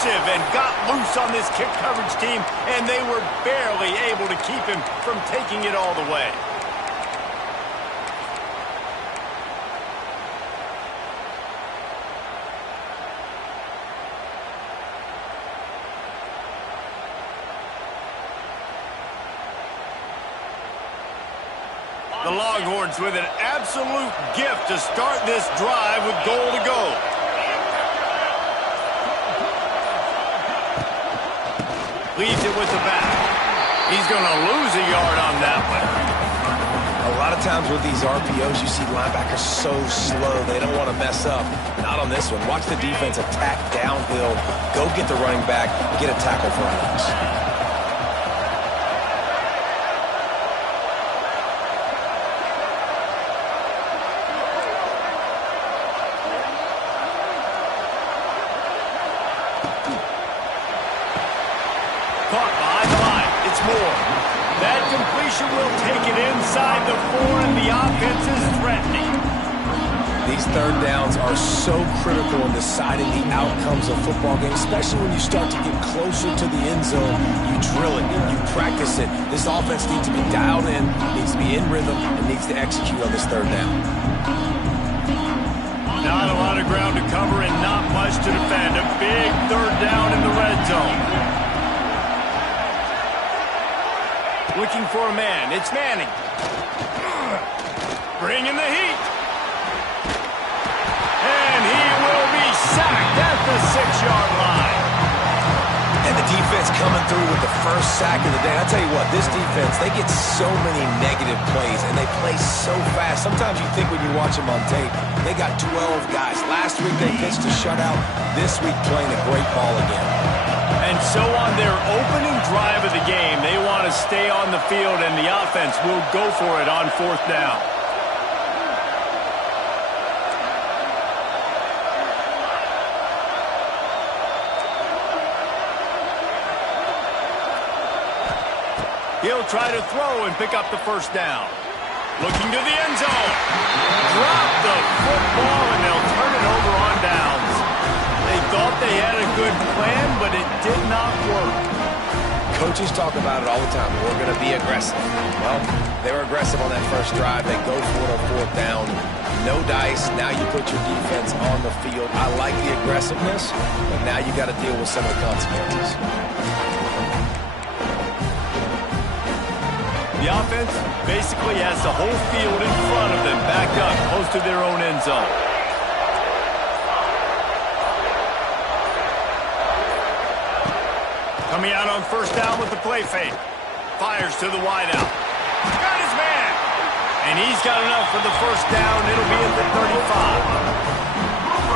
elusive and got loose on this kick coverage team, and they were barely able to keep him from taking it all the way. The Longhorns with an absolute gift to start this drive with goal to go. Leaves it with the back. He's going to lose a yard on that one. A lot of times with these RPOs, you see linebackers so slow, they don't want to mess up. Not on this one. Watch the defense attack downhill, go get the running back, get a tackle for a loss. Caught behind the line. It's Moore. That completion will take it inside the 4, and the offense is threatening. These third downs are so critical in deciding the outcomes of football games, especially when you start to get closer to the end zone. You drill it, you practice it. This offense needs to be dialed in, needs to be in rhythm, and needs to execute on this third down. Not a lot of ground to cover and not much to defend. A big third down in the red zone. Looking for a man. It's Manning. Bringing the heat. And he will be sacked at the 6-yard line. And the defense coming through with the first sack of the day. I'll tell you what, this defense, they get so many negative plays, and they play so fast. Sometimes you think when you watch them on tape, they got 12 guys. Last week they pitched a shutout. This week playing a great ball again. And so on their opening drive of the game, they want to stay on the field, and the offense will go for it on 4th down. He'll try to throw and pick up the first down. Looking to the end zone. Drop the football, and they'll turn it over on downs. They thought they had a good plan, but it did not work. Coaches talk about it all the time. We're going to be aggressive. Well, they were aggressive on that first drive. They go for it on 4th down. No dice. Now you put your defense on the field. I like the aggressiveness, but now you got to deal with some of the consequences. The offense basically has the whole field in front of them, backed up close to their own end zone. Coming out on 1st down with the play fake. Fires to the wideout. Got his man. And he's got enough for the first down. It'll be at the 35.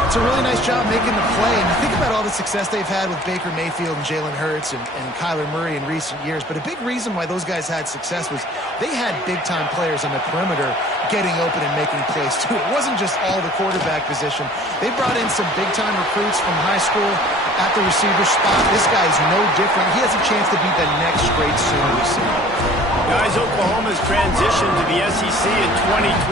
It's a really nice job making the play. And you think about all the success they've had with Baker Mayfield and Jalen Hurts and Kyler Murray in recent years. But a big reason why those guys had success was they had big-time players on the perimeter getting open and making plays, too. It wasn't just all the quarterback position. They brought in some big-time recruits from high school at the receiver spot. This guy's no different. He has a chance to be the next great senior receiver. Guys, Oklahoma's transition to the SEC in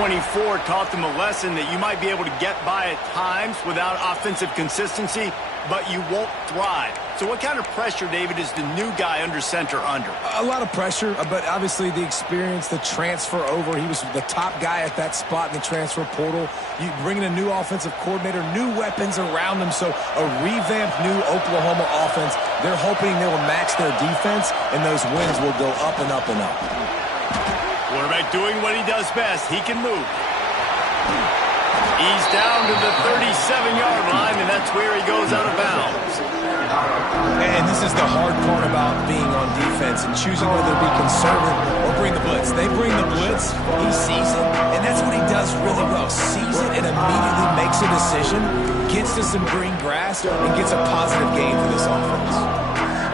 2024 taught them a lesson that you might be able to get by at times without offensive consistency, but you won't thrive. So what kind of pressure, David, is the new guy under center under? A lot of pressure, but obviously the experience, the transfer over. He was the top guy at that spot in the transfer portal. You bring in a new offensive coordinator, new weapons around him, so a revamped new Oklahoma offense. They're hoping they will match their defense, and those wins will go up and up and up. Quarterback doing what he does best. He can move. He's down to the 37-yard line, and that's where he goes out of bounds. And this is the hard part about being on defense and choosing whether to be conservative or bring the blitz. They bring the blitz, he sees it, and that's what he does really well. Sees it and immediately makes a decision, gets to some green grass, and gets a positive gain for this offense.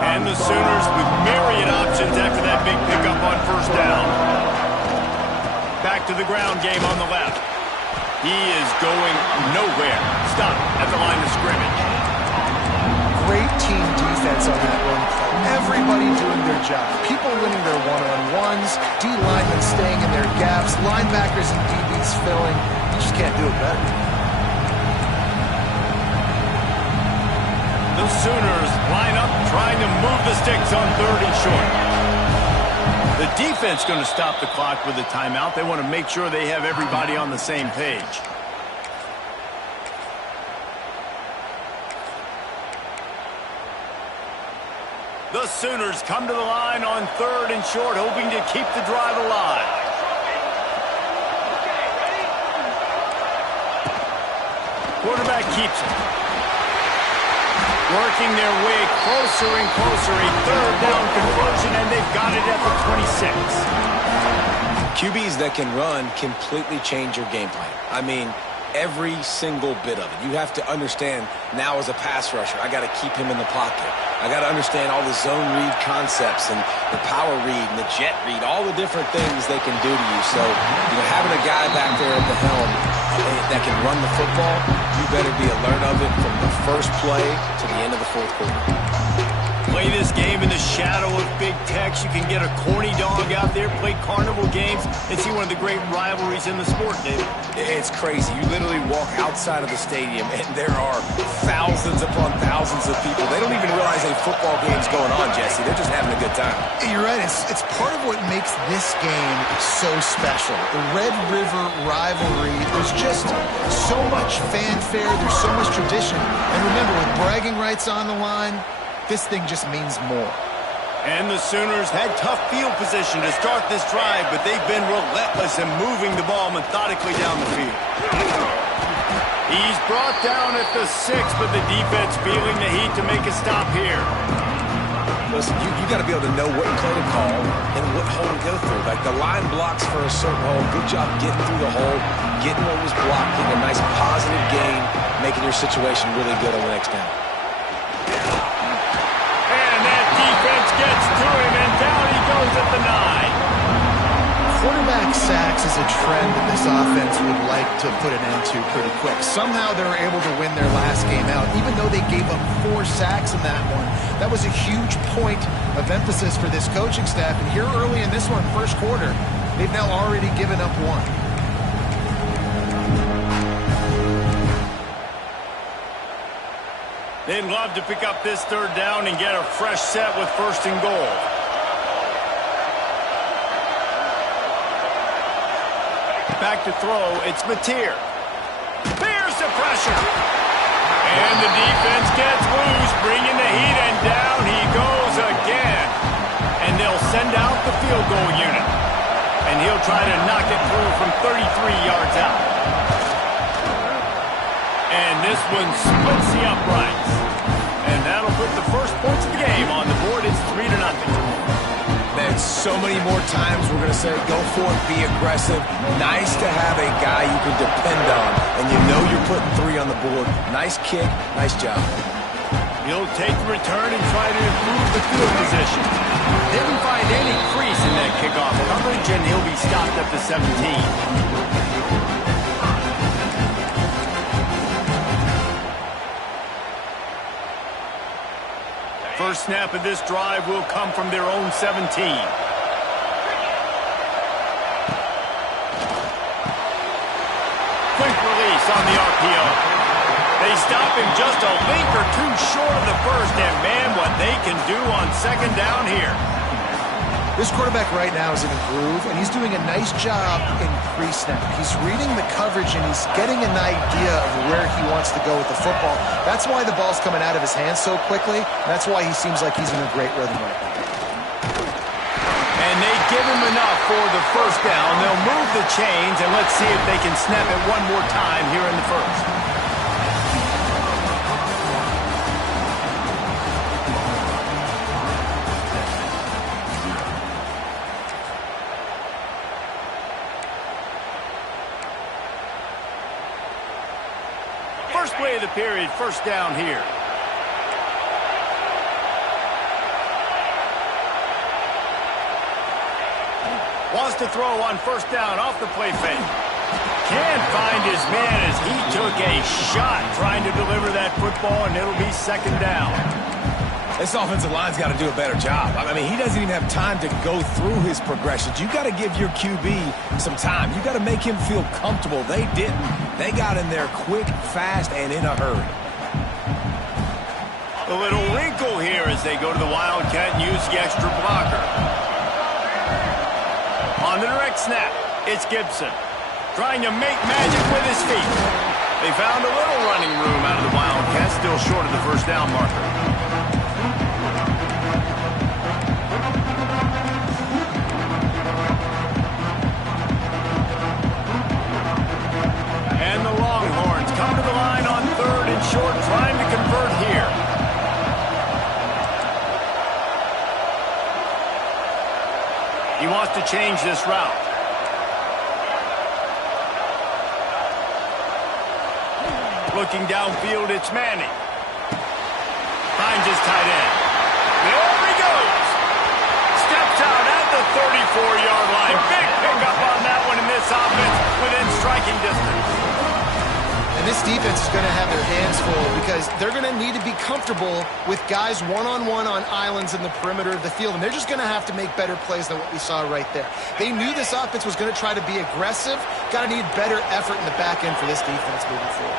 And the Sooners with myriad options after that big pickup on 1st down. Back to the ground game on the left. He is going nowhere. Stop at the line of scrimmage. Great team defense on that run play. Everybody doing their job. People winning their one-on-ones, D-linemen staying in their gaps, linebackers and DBs filling. You just can't do it better. The Sooners line up trying to move the sticks on 3rd and short. The defense going to stop the clock with a timeout. They want to make sure they have everybody on the same page. The Sooners come to the line on 3rd and short, hoping to keep the drive alive. Quarterback keeps it. Working their way closer and closer. A 3rd down conversion, and they've got it at the 26. QBs that can run completely change your game plan. I mean, every single bit of it. You have to understand now as a pass rusher, I got to keep him in the pocket. I got to understand all the zone read concepts and the power read and the jet read, all the different things they can do to you. So, having a guy back there at the helm that can run the football, you better be alert of it from the first play to the end of the 4th quarter. Play this game in the shadow of big techs. You can get a corny dog out there, play carnival games, and see one of the great rivalries in the sport, David. It's crazy. You literally walk outside of the stadium, and there are thousands upon thousands of people. They don't even realize a football game's going on, Jesse. They're just having a good time. You're right. It's part of what makes this game so special. The Red River rivalry, there's just so much fanfare. There's so much tradition. And remember, with bragging rights on the line, this thing just means more. And the Sooners had tough field position to start this drive, but they've been relentless in moving the ball methodically down the field. He's brought down at the 6, but the defense feeling the heat to make a stop here. Listen, you got to be able to know what play to call and what hole to go through. Like the line blocks for a certain hole. Good job getting through the hole, getting what was blocked, getting a nice positive gain, making your situation really good on the next down. Defense gets to him, and down he goes at the 9. Quarterback sacks is a trend that this offense would like to put an end to pretty quick. Somehow they were able to win their last game out, even though they gave up 4 sacks in that one. That was a huge point of emphasis for this coaching staff. And here early in this one, 1st quarter, they've now already given up 1. They'd love to pick up this 3rd down and get a fresh set with 1st and goal. Back to throw, it's Mateer. Bears the pressure. And the defense gets loose, bringing the heat, and down he goes again. And they'll send out the field goal unit. And he'll try to knock it through from 33 yards out. And this one splits the uprights. And that'll put the first points of the game on the board. It's 3-0. Man, so many more times we're going to say, go for it, be aggressive. Nice to have a guy you can depend on, and you know you're putting 3 on the board. Nice kick, nice job. He'll take the return and try to improve the field position. Didn't find any crease in that kickoff coverage, and he'll be stopped at the 17. First snap of this drive will come from their own 17. Quick release on the RPO. They stop him just a link or 2 short of the first, and man, what they can do on 2nd down here. This quarterback right now is in a groove, and he's doing a nice job in pre-snap. He's reading the coverage, and he's getting an idea of where he wants to go with the football. That's why the ball's coming out of his hands so quickly. That's why he seems like he's in a great rhythm right now. And they give him enough for the 1st down. They'll move the chains, and let's see if they can snap it one more time here in the 1st. First play of the period, 1st down here. Wants to throw on 1st down off the play fake. Can't find his man as he took a shot trying to deliver that football, and it'll be 2nd down. This offensive line's got to do a better job. I mean, he doesn't even have time to go through his progressions. You got to give your QB some time. You got to make him feel comfortable. They didn't. They got in there quick, fast, and in a hurry. A little wrinkle here as they go to the Wildcat and use the extra blocker. On the direct snap, it's Gibson. Trying to make magic with his feet. They found a little running room out of the Wildcats, still short of the first down marker. And the Longhorns come to the line on 3rd and short, trying to convert here. He wants to change this route. Looking downfield, it's Manning. Finds his tight end. There he goes. Steps out at the 34-yard line. Big pickup on that one in this offense within striking distance. And this defense is going to have their hands full because they're going to need to be comfortable with guys one-on-one on islands in the perimeter of the field, and they're just going to have to make better plays than what we saw right there. They knew this offense was going to try to be aggressive. Got to need better effort in the back end for this defense moving forward.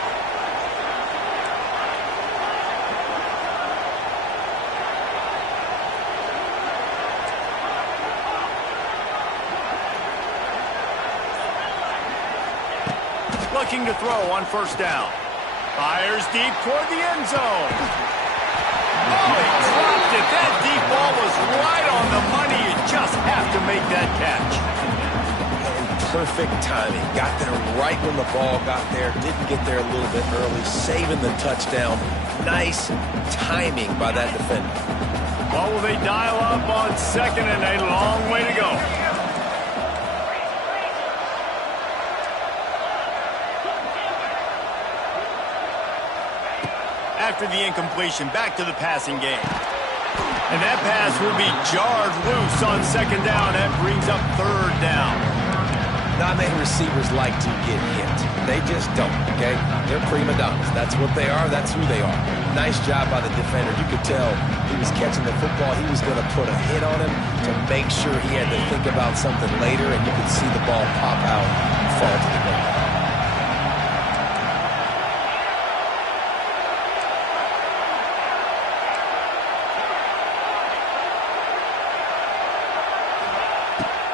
Looking to throw on first down. Fires deep toward the end zone. Oh, he dropped it. That deep ball was right on the money. You just have to make that catch. And perfect timing. Got there right when the ball got there. Didn't get there a little bit early. Saving the touchdown. Nice timing by that defender. Well, will they dial up on 2nd and a long way to go? After the incompletion, back to the passing game. And that pass will be jarred loose on 2nd down. That brings up 3rd down. Not many receivers like to get hit. They just don't, okay? They're prima donnas. That's what they are. That's who they are. Nice job by the defender. You could tell he was catching the football. He was going to put a hit on him to make sure he had to think about something later, and you could see the ball pop out and fall to the ground.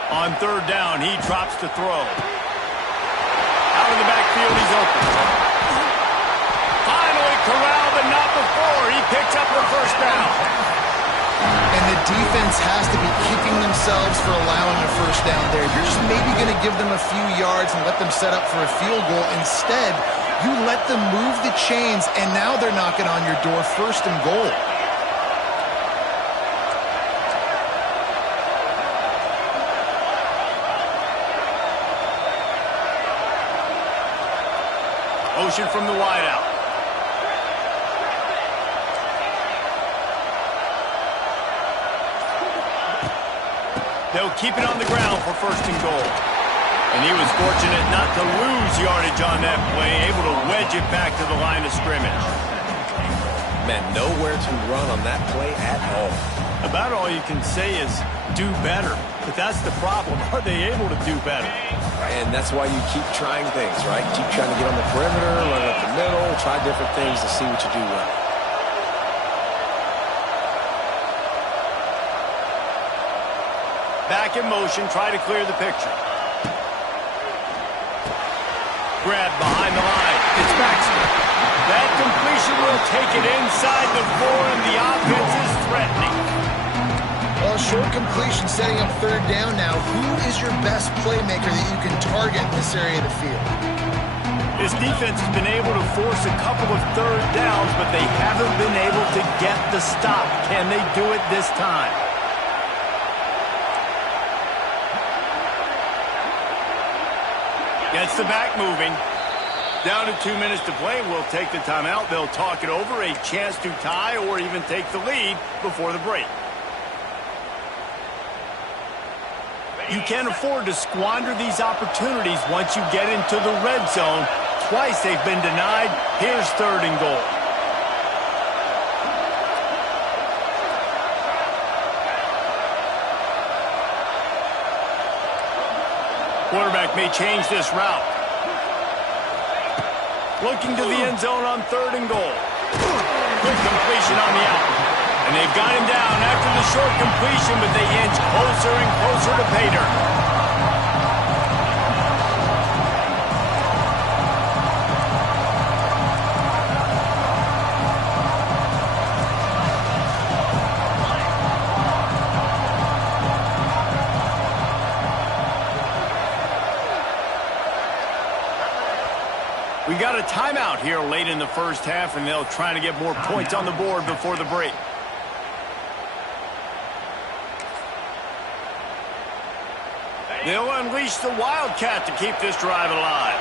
On 3rd down, he drops to throw. Out of the backfield, he's open. Finally corralled, but not before. He picks up the first down. And the defense has to be kicking themselves for allowing a first down there. You're just maybe going to give them a few yards and let them set up for a field goal. Instead, you let them move the chains, and now they're knocking on your door 1st and goal. Motion from the wideout. They'll keep it on the ground for 1st and goal. And he was fortunate not to lose yardage on that play, able to wedge it back to the line of scrimmage. Man, nowhere to run on that play at all. About all you can say is do better. But that's the problem. Are they able to do better? And that's why you keep trying things, right? Keep trying to get on the perimeter, run up the middle, try different things to see what you do well. Back in motion, try to clear the picture. Grab behind the line. It's Baxter. That completion will take it inside the 4, and the offense is threatening. Well, short completion setting up 3rd down now. Who is your best playmaker that you can target in this area of the field? This defense has been able to force a couple of 3rd downs, but they haven't been able to get the stop. Can they do it this time? Gets the back moving. Down to 2 minutes to play. We'll take the timeout. They'll talk it over. A chance to tie or even take the lead before the break. You can't afford to squander these opportunities once you get into the red zone. Twice they've been denied. Here's 3rd and goal. Quarterback may change this route. Looking to the end zone on 3rd and goal. quick completion on the out. And they've got him down after the short completion, but they inch closer and closer to pay dirt. We got a timeout here late in the first half, and they'll try to get more points on the board before the break. They'll unleash the Wildcat to keep this drive alive.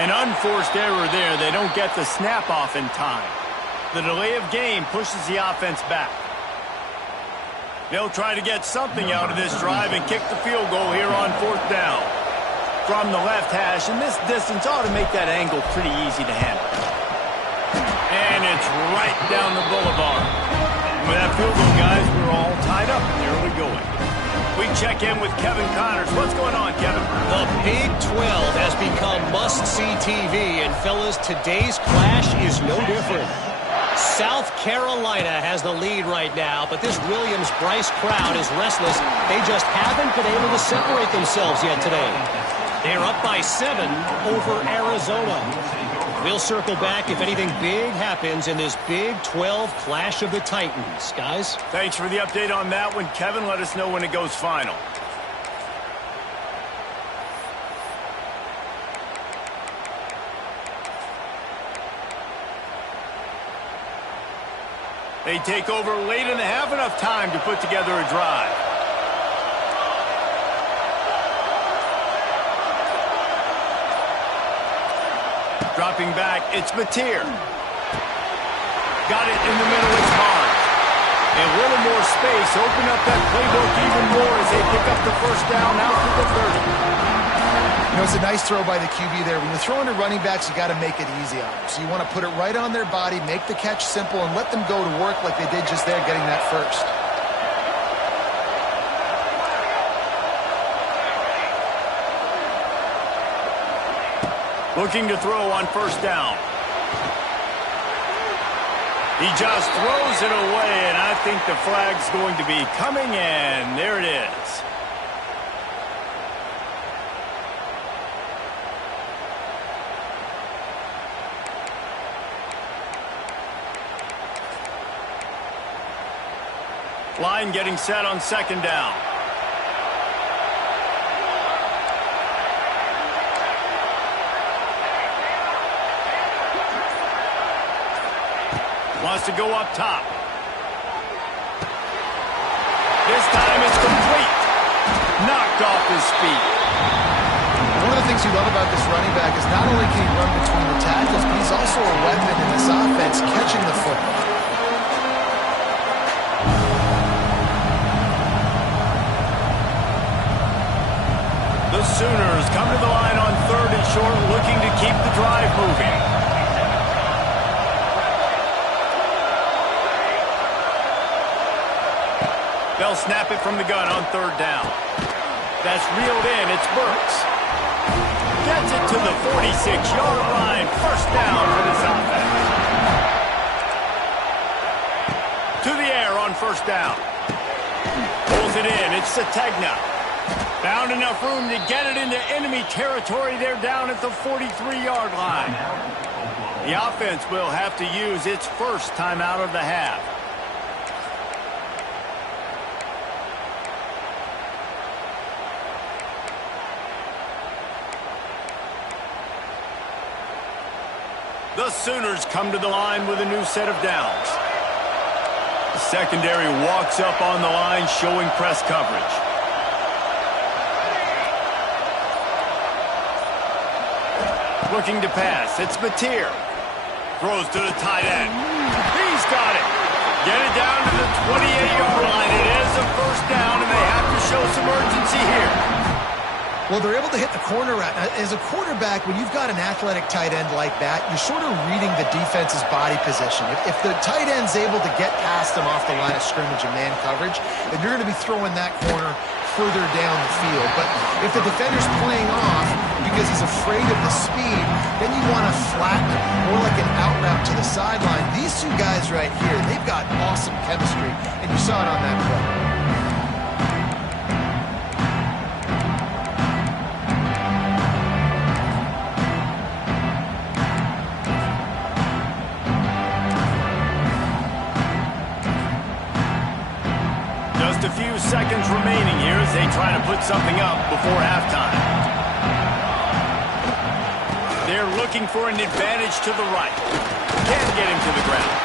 An unforced error there. They don't get the snap off in time. The delay of game pushes the offense back. They'll try to get something out of this drive and kick the field goal here on fourth down. From the left hash, and this distance ought to make that angle pretty easy to handle. And it's right down the boulevard. With that field goal, guys, we're all tied up in the early going. We check in with Kevin Connors. What's going on, Kevin? The Big 12 has become must-see TV, and fellas, today's clash is no different. South Carolina has the lead right now, but this Williams-Brice crowd is restless. They just haven't been able to separate themselves yet today. They're up by 7 over Arizona. We'll circle back if anything big happens in this Big 12 clash of the Titans. Guys? Thanks for the update on that one, Kevin. Let us know when it goes final. They take over late in the half, enough time to put together a drive. Dropping back, it's Mateer. Got it in the middle, it's Barnes. And a little more space, open up that playbook even more as they pick up the first down out to the 30. You know, it's a nice throw by the QB there. When you're throwing to running backs, you got to make it easy on them. So you want to put it right on their body, make the catch simple, and let them go to work like they did just there, getting that first. Looking to throw on first down. He just throws it away, and I think the flag's going to be coming in. There it is. Line getting set on second down. Wants to go up top. This time it's complete. Knocked off his feet. One of the things you love about this running back is not only can he run between the tackles, but he's also a weapon in this offense, catching the football. The Sooners come to the line on third and short, looking to keep the drive moving. They'll snap it from the gun on third down. That's reeled in. It's Burks. Gets it to the 46-yard line. First down for this offense. To the air on first down. Pulls it in. It's Sategna. Found enough room to get it into enemy territory. They're down at the 43-yard line. The offense will have to use its first timeout of the half. The Sooners come to the line with a new set of downs. The secondary walks up on the line, showing press coverage. Looking to pass. It's Mateer. Throws to the tight end. He's got it. Get it down to the 28-yard line. It is a first down, and they have to show some urgency here. Well, they're able to hit the corner route. As a quarterback, when you've got an athletic tight end like that, you're sort of reading the defense's body position. If the tight end's able to get past them off the line of scrimmage and man coverage, then you're going to be throwing that corner further down the field. But if the defender's playing off because he's afraid of the speed, then you want to flatten him, more like an out route to the sideline. These two guys right here, they've got awesome chemistry, and you saw it on that play. Just a few seconds remaining here as they try to put something up before halftime. They're looking for an advantage to the right. Can't get him to the ground.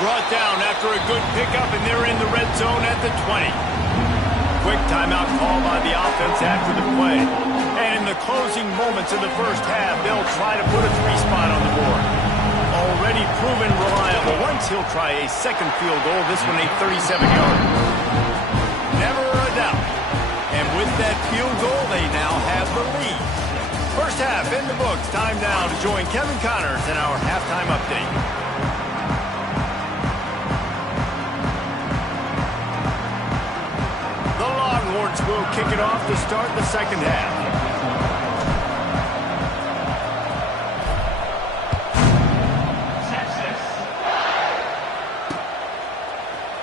Brought down after a good pickup, and they're in the red zone at the 20. Quick timeout call by the offense after the play. And in the closing moments of the first half, they'll try to put a 3-spot on the board. Already proven reliable. Once he'll try a second field goal, this one a 37-yarder. Never a doubt. And with that field goal, they now have the lead. First half in the books. Time now to join Kevin Connors in our halftime update. The Longhorns will kick it off to start the second half.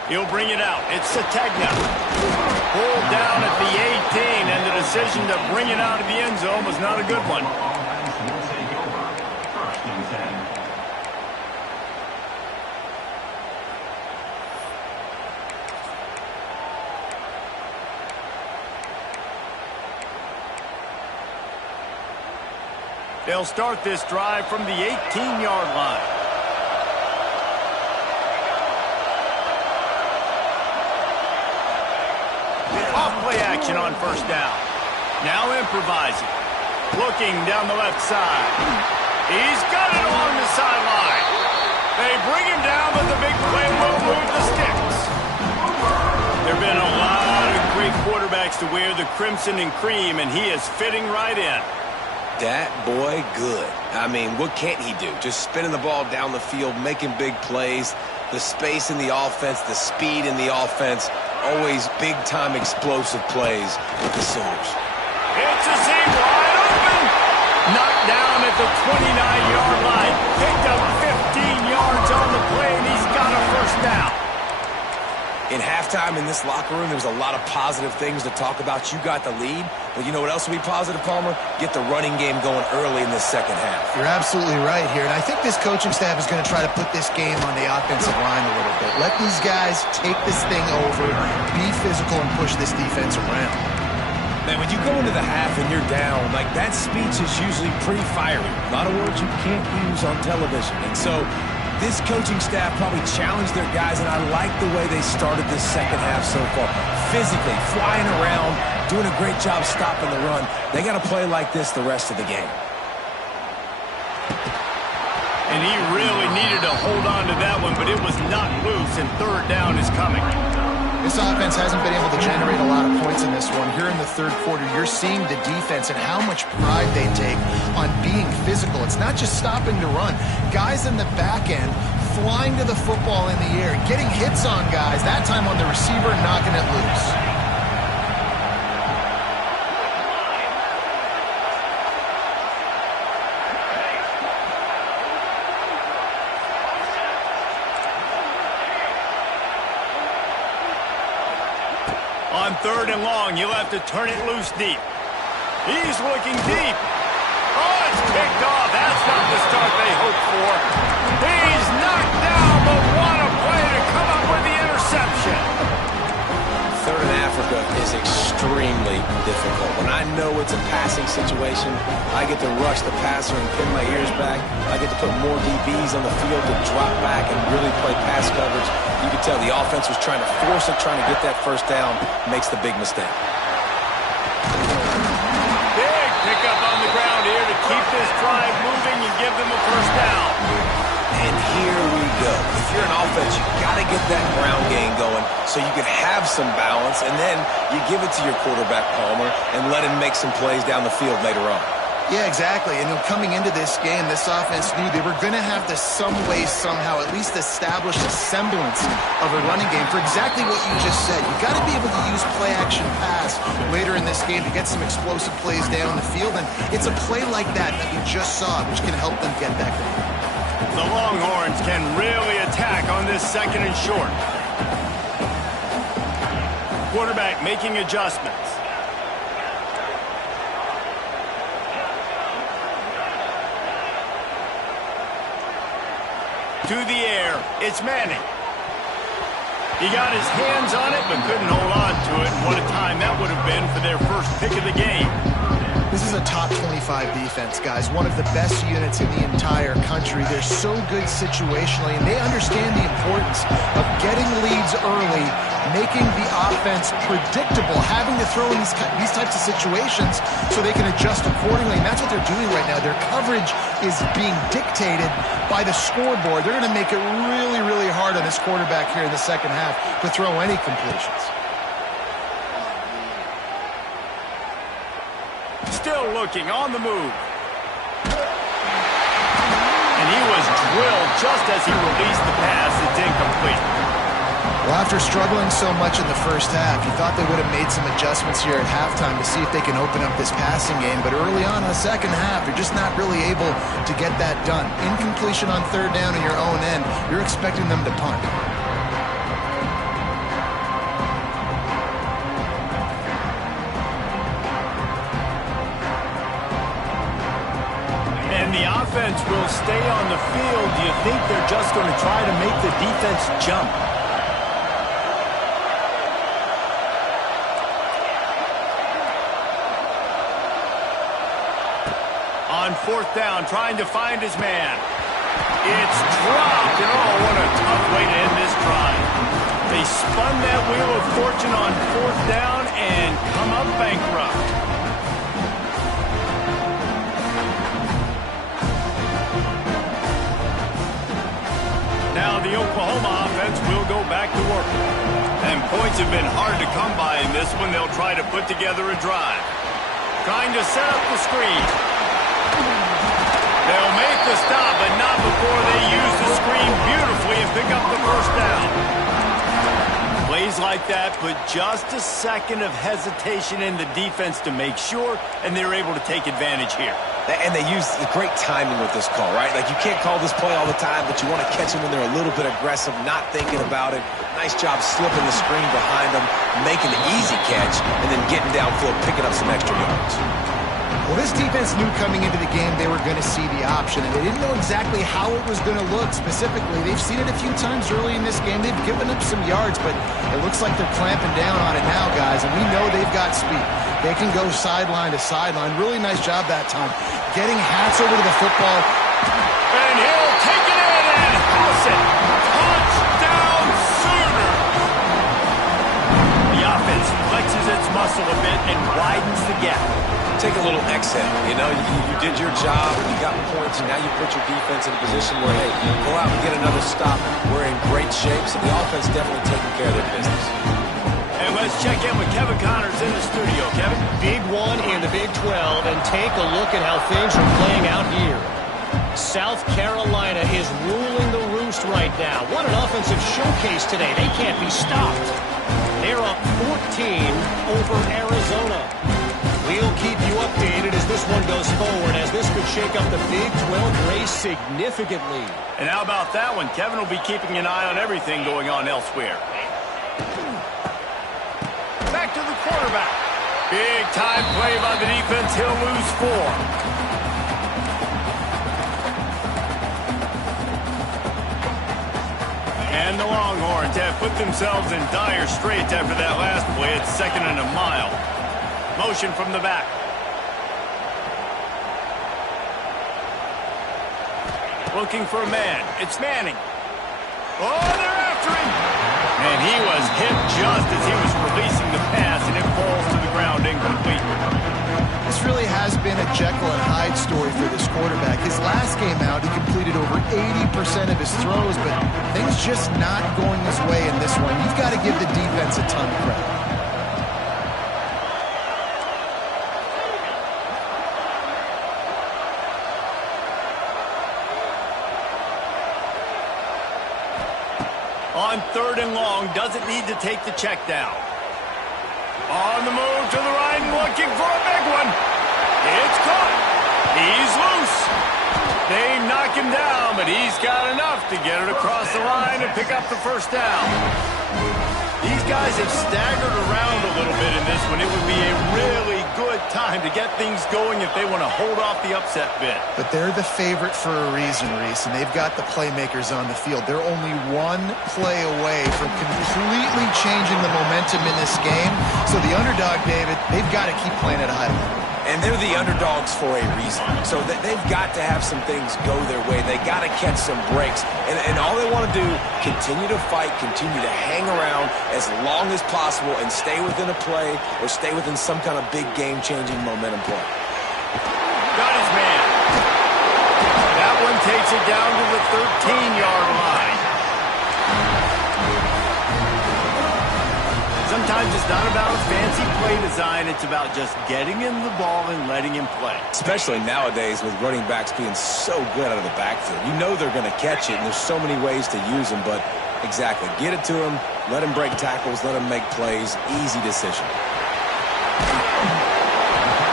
He'll bring it out. It's Sategna. Pulled down at the 18, and the decision to bring it out of the end zone was not a good one. They'll start this drive from the 18-yard line. Off-play action on first down. Now improvising. Looking down the left side. He's got it along the sideline. They bring him down, but the big play will move the sticks. There have been a lot of great quarterbacks to wear the crimson and cream, and he is fitting right in. That boy good. I mean, what can't he do? Just spinning the ball down the field, making big plays, the space in the offense, the speed in the offense, always big-time explosive plays with the Sooners. It's a seam wide open. Knocked down at the 29-yard line. Picked up 15 yards on the play, and he's got a first down. In halftime in this locker room, there was a lot of positive things to talk about. You got the lead, but you know what else will be positive, Palmer? Get the running game going early in this second half. You're absolutely right here, and I think this coaching staff is going to try to put this game on the offensive line a little bit. Let these guys take this thing over, be physical, and push this defense around. Man, when you go into the half and you're down, like that speech is usually pretty fiery. A lot of words you can't use on television, and so this coaching staff probably challenged their guys, and I like the way they started this second half so far. Physically, flying around, doing a great job stopping the run. They got to play like this the rest of the game. And he really needed to hold on to that one, but it was not loose, and third down is coming. This offense hasn't been able to generate a lot of points in this one. Here in the third quarter, you're seeing the defense and how much pride they take on being physical. It's not just stopping to run. Guys in the back end flying to the football in the air, getting hits on guys, that time on the receiver, knocking it loose. On third and long, you'll have to turn it loose deep. He's looking deep. Oh, it's picked off. That's not the start they hoped for. He's knocked down, but what a play to come up with the interception. Third in Africa is extremely difficult. When I know it's a passing situation, I get to rush the passer and pin my ears back. I get to put more DBs on the field to drop back and really play pass coverage. You can tell the offense was trying to force it, trying to get that first down, makes the big mistake. Big pickup on the ground here to keep this drive moving and give them a first down. And here we go. If you're an offense, you got to get that ground game going so you can have some balance, and then you give it to your quarterback, Palmer, and let him make some plays down the field later on. Yeah, exactly. And coming into this game, this offense knew they were going to have to some way, somehow, at least establish a semblance of a running game for exactly what you just said. You got to be able to use play-action pass later in this game to get some explosive plays down the field. And it's a play like that we just saw, which can help them get that going. The Longhorns can really attack on this second and short. Quarterback making adjustments. To the air, it's Manning. He got his hands on it, but couldn't hold on to it. And what a time that would have been for their first pick of the game. This is a top 25 defense, guys. One of the best units in the entire country. They're so good situationally, and they understand the importance of getting leads early, making the offense predictable, having to throw in these types of situations so they can adjust accordingly. And that's what they're doing right now. Their coverage is being dictated by the scoreboard. They're going to make it really, really hard on this quarterback here in the second half to throw any completions. Still looking on the move. And he was drilled just as he released the pass. It's incomplete. Well, after struggling so much in the first half, you thought they would have made some adjustments here at halftime to see if they can open up this passing game. But early on in the second half, you're just not really able to get that done. Incompletion on third down in your own end, you're expecting them to punt. The offense will stay on the field. Do you think they're just going to try to make the defense jump? On fourth down, trying to find his man. It's dropped, and oh, what a tough way to end this drive. They spun that wheel of fortune on fourth down and come up bankrupt. Now the Oklahoma offense will go back to work. And points have been hard to come by in this one. They'll try to put together a drive. Trying to set up the screen. They'll make the stop, but not before they use the screen beautifully and pick up the first down. Plays like that put just a second of hesitation in the defense to make sure, and they're able to take advantage here. And they use great timing with this call, right? Like, you can't call this play all the time, but you want to catch them when they're a little bit aggressive, not thinking about it. Nice job slipping the screen behind them, making the easy catch, and then getting downfield, picking up some extra yards. Well, this defense knew coming into the game they were going to see the option, and they didn't know exactly how it was going to look specifically. They've seen it a few times early in this game. They've given up some yards, but it looks like they're clamping down on it now, guys, and we know they've got speed. They can go sideline to sideline. Really nice job that time. Getting Hats over to the football. And he'll take it in and house it. Touchdown Sooners! The offense flexes its muscle a bit and widens the gap. Take a little exhale. You know, you did your job, you got points, and now you put your defense in a position where, hey, go out and get another stop. We're in great shape, so the offense definitely taking care of their business. And let's check in with Kevin Connors in the studio. Kevin? Big one in the Big 12, and take a look at how things are playing out here. South Carolina is ruling the roost right now. What an offensive showcase today. They can't be stopped. They're up 14 over Arizona. We'll keep you updated as this one goes forward, as this could shake up the Big 12 race significantly. And how about that one? Kevin will be keeping an eye on everything going on elsewhere. Back to the quarterback. Big time play by the defense. He'll lose 4. And the Longhorns have put themselves in dire straits after that last play. It's 2nd and a mile. Motion from the back. Looking for a man. It's Manning. Oh, they're after him. And he was hit just as he was releasing the pass, and it falls to the ground incomplete. This really has been a Jekyll and Hyde story for this quarterback. His last game out, he completed over 80% of his throws, but things just not going his way in this one. You've got to give the defense a ton of credit. On 3rd and long, doesn't need to take the check down. On the move to the right, looking for a big one. It's caught. He's loose. They knock him down, but he's got enough to get it across the line and pick up the first down. These guys have staggered around a little bit in this one. It would be a really good time to get things going if they want to hold off the upset bid. But they're the favorite for a reason, Reese, and they've got the playmakers on the field. They're only one play away from completely changing the momentum in this game. So the underdog, David, they've got to keep playing at a high level. And they're the underdogs for a reason. So they've got to have some things go their way. They got to catch some breaks. And all they want to do, continue to fight, continue to hang around as long as possible and stay within a play or stay within some kind of big game-changing momentum play. Got his man. That one takes it down to the 13-yard line. Sometimes it's not about fancy play design. It's about just getting him the ball and letting him play. Especially nowadays with running backs being so good out of the backfield. You know they're going to catch it, and there's so many ways to use them. But exactly, get it to him, let him break tackles, let him make plays. Easy decision.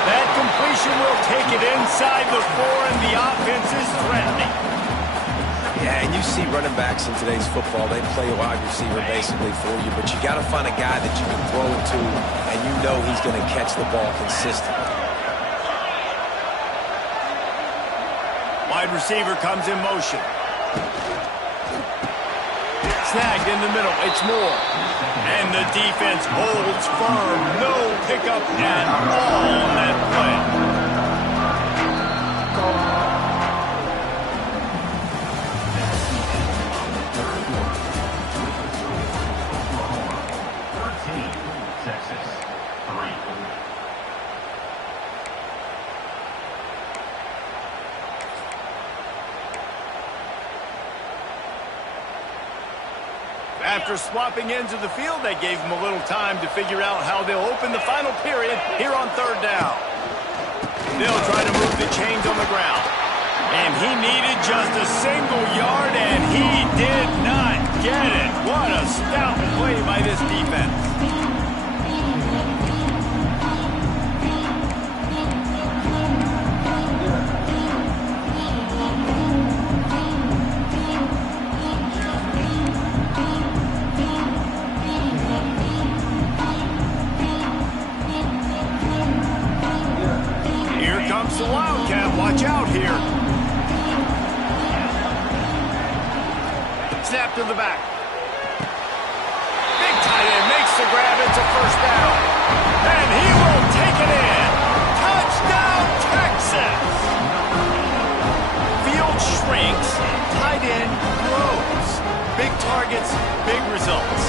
That completion will take it inside the 4, and the offense is threatening. Yeah, and you see running backs in today's football, they play a wide receiver basically for you, but you got to find a guy that you can throw it to, and you know he's going to catch the ball consistently. Wide receiver comes in motion. Snagged in the middle. It's Moore. And the defense holds firm. No pickup at all on that play. After swapping ends of the field, they gave him a little time to figure out how they'll open the final period here on 3rd down. They'll try to move the chains on the ground. And he needed just a single yard, and he did not get it. What a stout play by this defense. The Wildcat, watch out here. Snap to the back. Big tight end makes the grab. It's a first down. And he will take it in. Touchdown, Texas. Field shrinks. Tight end grows. Big targets, big results.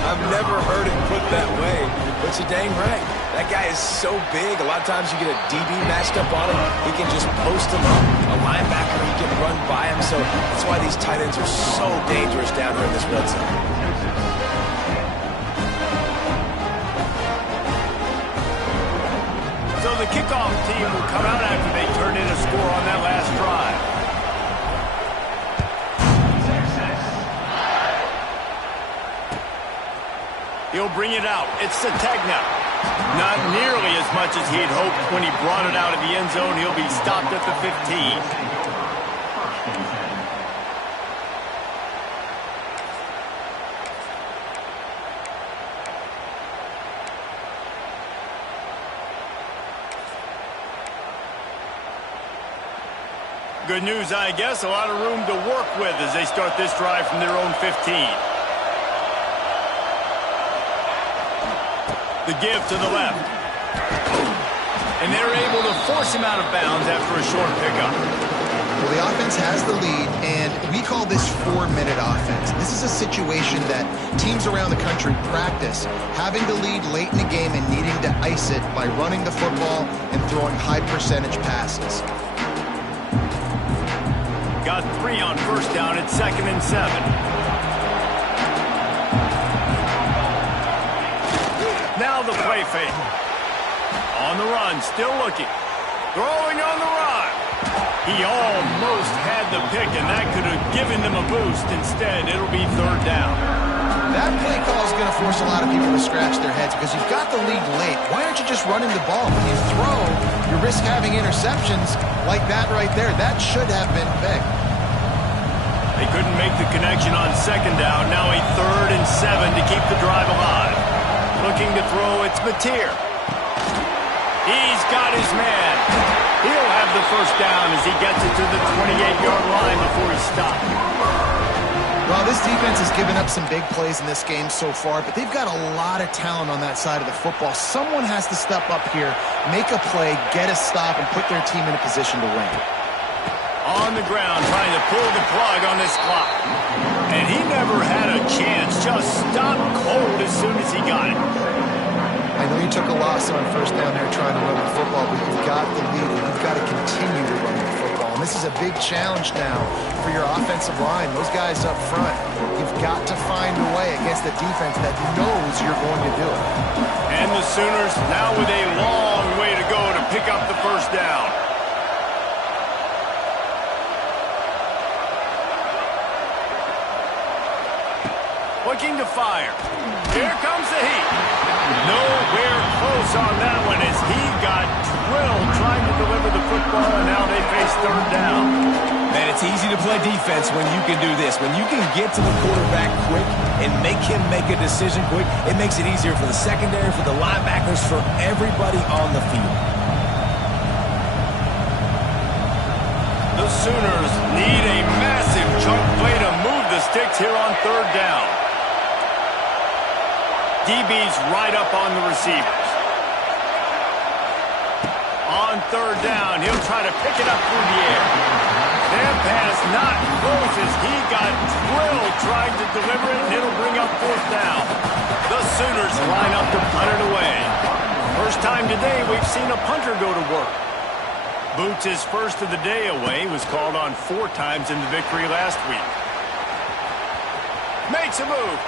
I've never heard it put that way, but you're dang right. That guy is so big, a lot of times you get a DB matched up on him. He can just post him up. A linebacker, he can run by him. So that's why these tight ends are so dangerous down here in this red zone. So the kickoff team will come out after they turn in a score on that last drive. He'll bring it out. It's Sategna. Not nearly as much as he'd hoped when he brought it out of the end zone. He'll be stopped at the 15. Good news, I guess. A lot of room to work with as they start this drive from their own 15. The give to the left. And they're able to force him out of bounds after a short pickup. Well, the offense has the lead, and we call this 4-minute offense. This is a situation that teams around the country practice, having the lead late in the game and needing to ice it by running the football and throwing high percentage passes. got 3 on first down at 2nd and 7. Now the play fake. On the run, still looking. Throwing on the run. He almost had the pick, and that could have given them a boost. Instead, it'll be 3rd down. That play call is going to force a lot of people to scratch their heads because you've got the lead late. Why aren't you just running the ball? When you throw, you risk having interceptions like that right there. That should have been picked. They couldn't make the connection on 2nd down. Now a 3rd and 7 to keep the drive alive. Looking to throw, it's Mateer. He's got his man. He'll have the first down as he gets it to the 28-yard line before he stopped. Well, this defense has given up some big plays in this game so far, but they've got a lot of talent on that side of the football. Someone has to step up here, make a play, get a stop, and put their team in a position to win. On the ground, trying to pull the plug on this clock. And he never had a chance. Just stopped cold as soon as he got it. I know you took a loss on first down there trying to run the football, but you've got the lead, and you've got to continue to run the football. And this is a big challenge now for your offensive line. Those guys up front, you've got to find a way against the defense that knows you're going to do it. And the Sooners now with a long way to go to pick up the first down. Looking to fire. Here comes the heat. Nowhere close on that one as he got drilled trying to deliver the football, and now they face 3rd down. Man, it's easy to play defense when you can do this. When you can get to the quarterback quick and make him make a decision quick, it makes it easier for the secondary, for the linebackers, for everybody on the field. The Sooners need a massive chunk play to move the sticks here on 3rd down. DB's right up on the receivers. On 3rd down, he'll try to pick it up through the air. That pass not close as he got drilled trying to deliver it, and it'll bring up 4th down. The Sooners line up to punt it away. First time today we've seen a punter go to work. Boots' first of the day away was called on 4 times in the victory last week. Makes a move.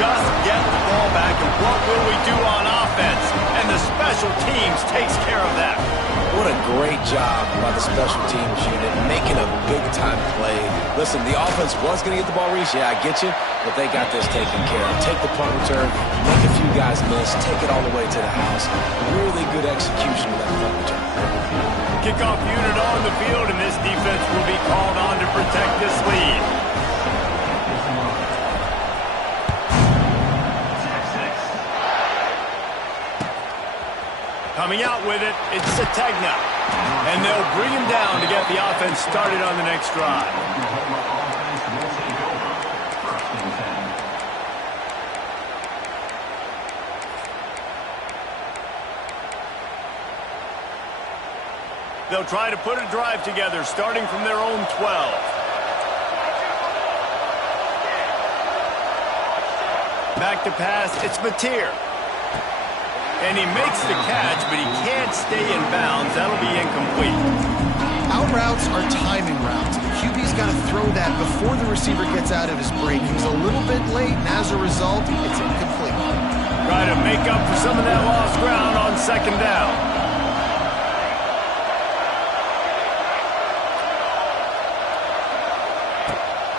Just get the ball back, and what will we do on offense? And the special teams takes care of that. What a great job by the special teams unit, making a big-time play. Listen, the offense was going to get the ball reached. Yeah, I get you, but they got this taken care of. Take the punt return, make a few guys miss, take it all the way to the house. Really good execution of that punt return. Kickoff unit on the field, and this defense will be called on to protect this lead. Coming out with it, it's Sategna. And they'll bring him down to get the offense started on the next drive. They'll try to put a drive together, starting from their own 12. Back to pass, it's Mateer. And he makes the catch, but he can't stay in bounds. That'll be incomplete. Out routes are timing routes. The QB's got to throw that before the receiver gets out of his break. He was a little bit late, and as a result, it's incomplete. Try to make up for some of that lost ground on 2nd down.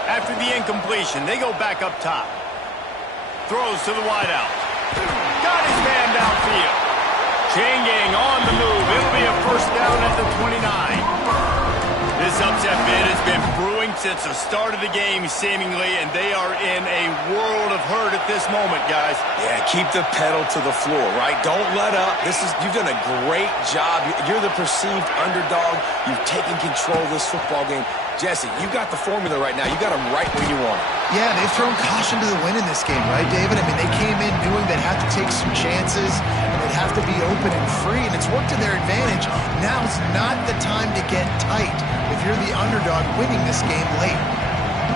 After the incompletion, they go back up top. Throws to the wideout. Got his man downfield. Chain gang on the move. It'll be a first down at the 29. This upset bid has been brewing since the start of the game, seemingly, and they are in a world of hurt at this moment, guys. Yeah, keep the pedal to the floor, right? Don't let up. You've done a great job. You're the perceived underdog. You've taken control of this football game. Jesse, you got the formula right now. You got them right where you want it. Yeah, they've thrown caution to the wind in this game, right, David? I mean, they came in knowing they'd have to take some chances, and they'd have to be open and free, and it's worked to their advantage. Now's not the time to get tight if you're the underdog winning this game late.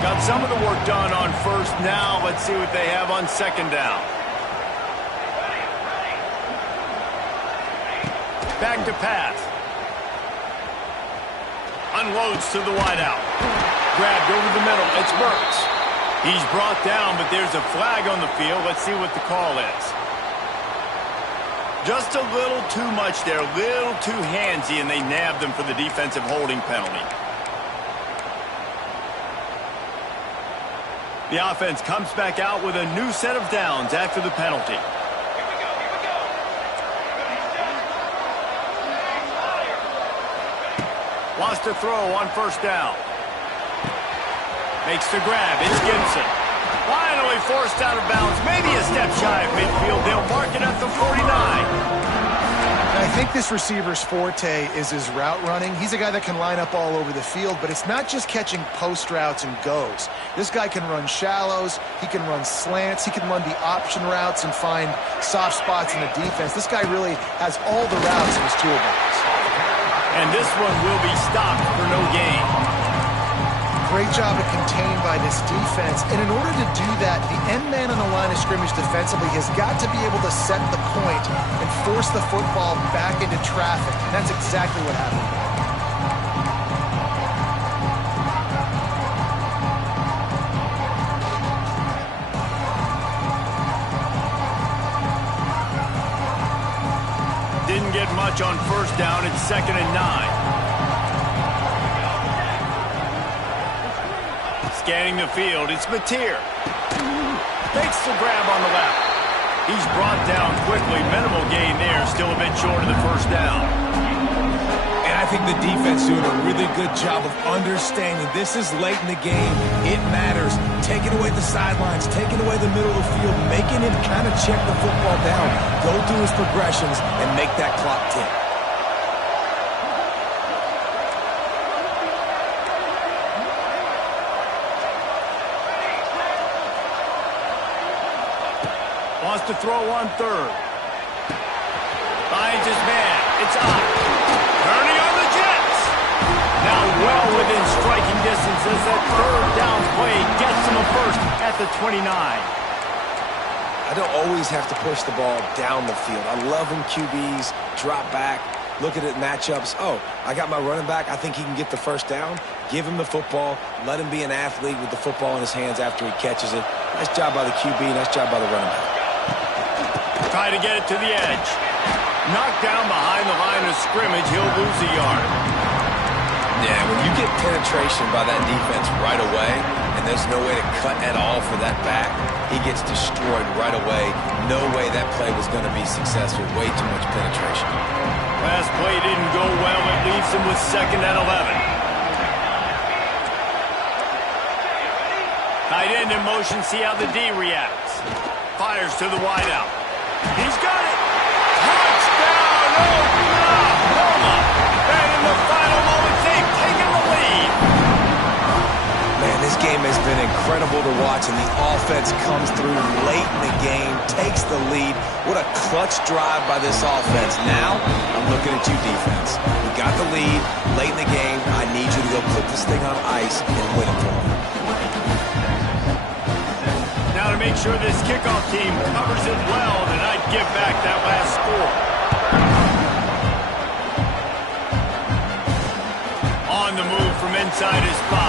Got some of the work done on first. Now let's see what they have on second down. Back to pass. Unloads to the wideout. Grabbed over the middle. It's Burks. He's brought down, but there's a flag on the field. Let's see what the call is. Just a little too much there. A little too handsy, and they nabbed them for the defensive holding penalty. The offense comes back out with a new set of downs after the penalty. Wants to throw on first down. Makes the grab. It's Gibson. Finally forced out of bounds. Maybe a step shy of midfield. They'll mark it at the 49. I think this receiver's forte is his route running. He's a guy that can line up all over the field, but it's not just catching post routes and goes. This guy can run shallows. He can run slants. He can run the option routes and find soft spots in the defense. This guy really has all the routes in his toolbox. And this one will be stopped for no gain. Great job of contained by this defense. And in order to do that, the end man on the line of scrimmage defensively has got to be able to set the point and force the football back into traffic. And that's exactly what happened. Didn't get much on first down. It's 2nd and 9. Scanning the field, it's Mateer. Makes the grab on the left. He's brought down quickly. Minimal gain there. Still a bit short of the first down. And I think the defense doing a really good job of understanding this is late in the game. It matters. Taking away the sidelines, taking away the middle of the field, making him kind of check the football down, go through his progressions, and make that clock tick. Wants to throw on third. Finds his man. It's up. Turning on the Jets. Now well within striking distance as that third down play gets him a first at the 29. I don't always have to push the ball down the field. I love when QBs drop back, look at it matchups. Oh, I got my running back. I think he can get the first down. Give him the football. Let him be an athlete with the football in his hands after he catches it. Nice job by the QB. Nice job by the running back. Try to get it to the edge. Knocked down behind the line of scrimmage. He'll lose a yard. Yeah, when you get penetration by that defense right away, and there's no way to cut at all for that back, he gets destroyed right away. No way that play was going to be successful. Way too much penetration. Last play didn't go well. It leaves him with 2nd and 11. Tight end in motion. See how the D reacts. Fires to the wideout. He's got it. Touchdown, Oklahoma. And in the final moments, they've taken the lead. Man, this game has been incredible to watch, and the offense comes through late in the game, takes the lead. What a clutch drive by this offense. Now, I'm looking at you, defense. We got the lead late in the game. I need you to go put this thing on ice and win it for me. Now to make sure this kickoff team covers it well, then I'd give back that last score. On the move from inside his 5.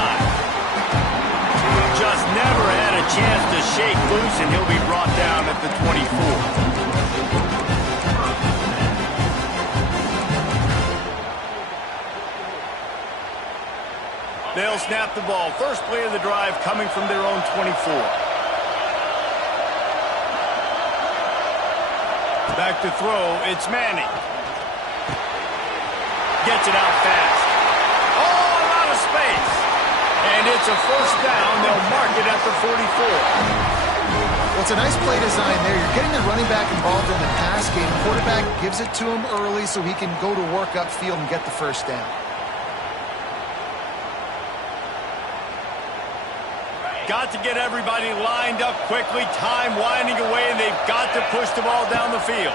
Just never had a chance to shake loose, and he'll be brought down at the 24. They'll snap the ball. First play of the drive coming from their own 24. Back to throw, it's Manning. Gets it out fast. Oh, out of space. And it's a first down. They'll mark it at the 44. Well, it's a nice play design there. You're getting the running back involved in the pass game. The quarterback gives it to him early so he can go to work upfield and get the first down. Got to get everybody lined up quickly, time winding away, and they've got to push the ball down the field.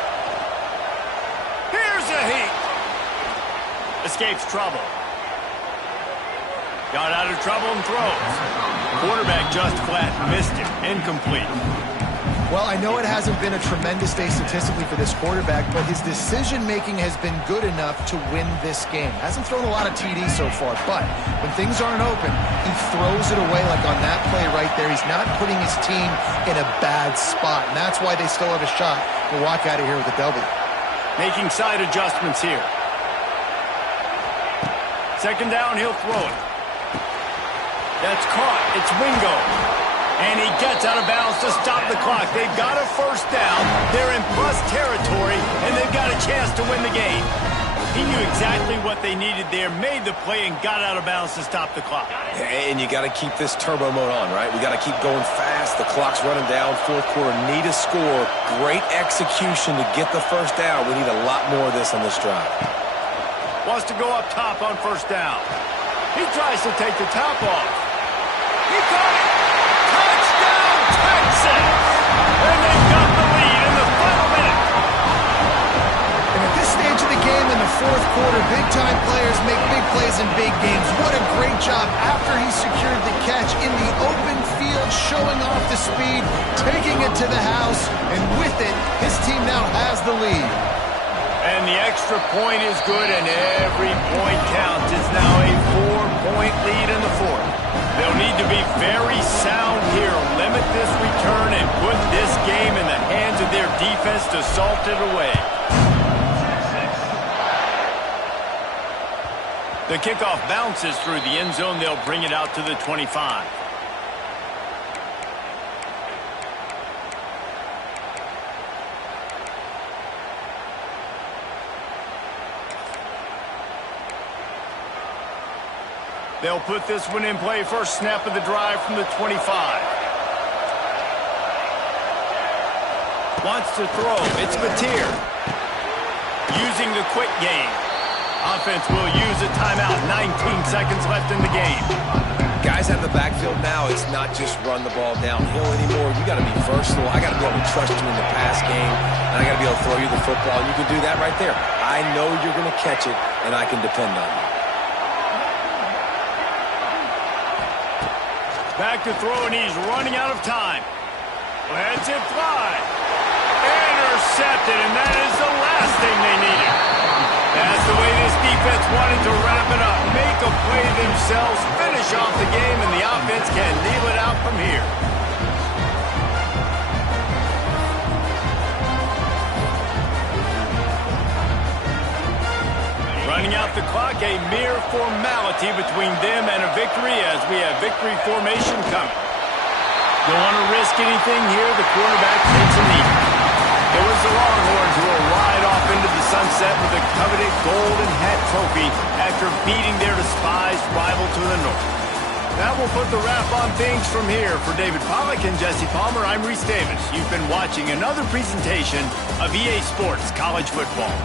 Here's a heat. Escapes trouble. Got out of trouble and throws. Quarterback just flat missed it. Incomplete. Well, I know it hasn't been a tremendous day statistically for this quarterback, but his decision-making has been good enough to win this game. Hasn't thrown a lot of TDs so far, but when things aren't open, he throws it away like on that play right there. He's not putting his team in a bad spot, and that's why they still have a shot to walk out of here with a W. Making side adjustments here. Second down, he'll throw it. That's caught. It's Wingo. And he gets out of bounds to stop the clock. They've got a first down. They're in plus territory, and they've got a chance to win the game. He knew exactly what they needed there, made the play, and got out of bounds to stop the clock. And you got to keep this turbo mode on, right? We got to keep going fast. The clock's running down. Fourth quarter, need a score. Great execution to get the first down. We need a lot more of this on this drive. Wants to go up top on first down. He tries to take the top off. He got it! Touchdown, Texans! And they've got the lead in the final minute. And at this stage of the game in the fourth quarter, big-time players make big plays in big games. What a great job after he secured the catch in the open field, showing off the speed, taking it to the house, and with it, his team now has the lead. And the extra point is good, and every point counts. It's now a 4-point lead in the fourth. They'll need to be very sound here, limit this return, and put this game in the hands of their defense to salt it away. The kickoff bounces through the end zone. They'll bring it out to the 25. They'll put this one in play. First snap of the drive from the 25. Wants to throw. It's Mateer. Using the quick game. Offense will use a timeout. 19 seconds left in the game. Guys out of the backfield now, it's not just run the ball downhill anymore. You got to be versatile. I got to be able to trust you in the pass game, and I got to be able to throw you the football. You can do that right there. I know you're going to catch it, and I can depend on you. Back to throw, and he's running out of time. Lets it fly. Intercepted, and that is the last thing they needed. That's the way this defense wanted to wrap it up. Make a play themselves, finish off the game, and the offense can kneel it out from here. Running out the clock, a mere formality between them and a victory as we have victory formation coming. Don't want to risk anything here. The quarterback takes a knee. It was the Longhorns who will ride off into the sunset with the coveted golden hat trophy after beating their despised rival to the north. That will put the wrap on things from here. For David Pollack and Jesse Palmer, I'm Reese Davis. You've been watching another presentation of EA Sports College Football.